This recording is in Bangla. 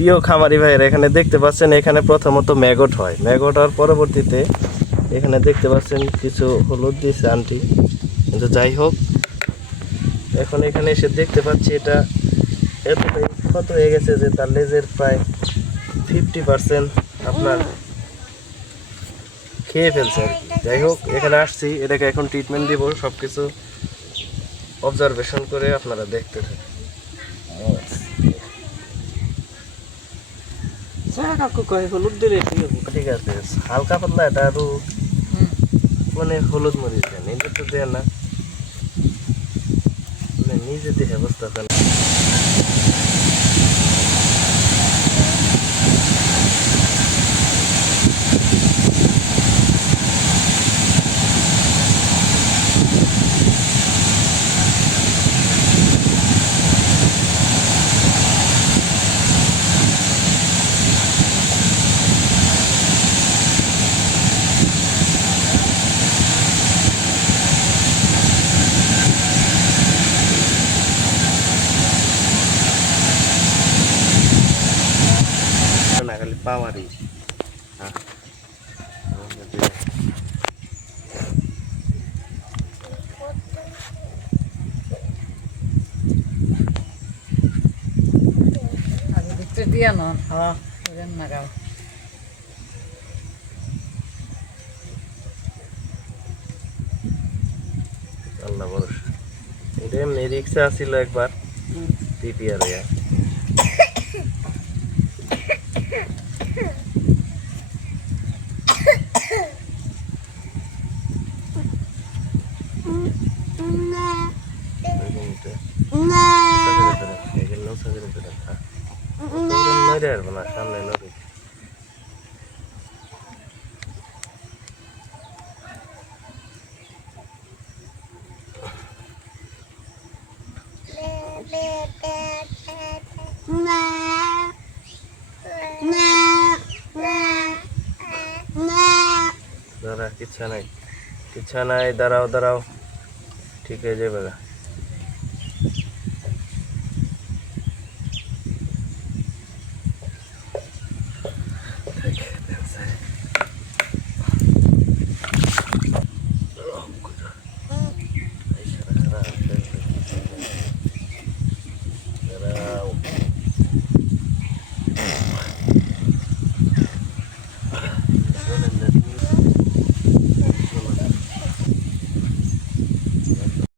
প্রিয় খামারি ভাইয়েরা এখানে দেখতে পাচ্ছেন, এখানে প্রথমত ম্যাগট হয়, ম্যাগট হওয়ার পরবর্তীতে এখানে দেখতে পাচ্ছেন কিছু হলুদ দিয়েছে আন্টি, কিন্তু যাই হোক এখন এখানে এসে দেখতে পাচ্ছি এটা এতটাই ক্ষত হয়ে গেছে যে তার লেজের প্রায় 50% আপনার খেয়ে ফেলছে আর কি। যাই হোক এখানে আসছি, এটাকে এখন ট্রিটমেন্ট দিব, সব কিছু অবজারভেশন করে আপনারা দেখতে থাকেন। হলুদ দিলে ঠিক আছে, হালকা পাতলা এটা আরো মানে হলুদ মরিচ দেন, এটা তো দেন না, মানে নিজে দেখে বুঝতে পারেন। না খালি পাওয়ারই দিয়া নন হ্যাঁ নাগাও আল্লাহ ভরসা। এটা এমনি রিক্সা ছিল একবার পিপিআর হইয়া। সামনে নদী দাঁড়া, কিচ্ছা নাই, কিচ্ছা নাই, দাঁড়াও দাঁড়াও, ঠিক হয়ে যাবে।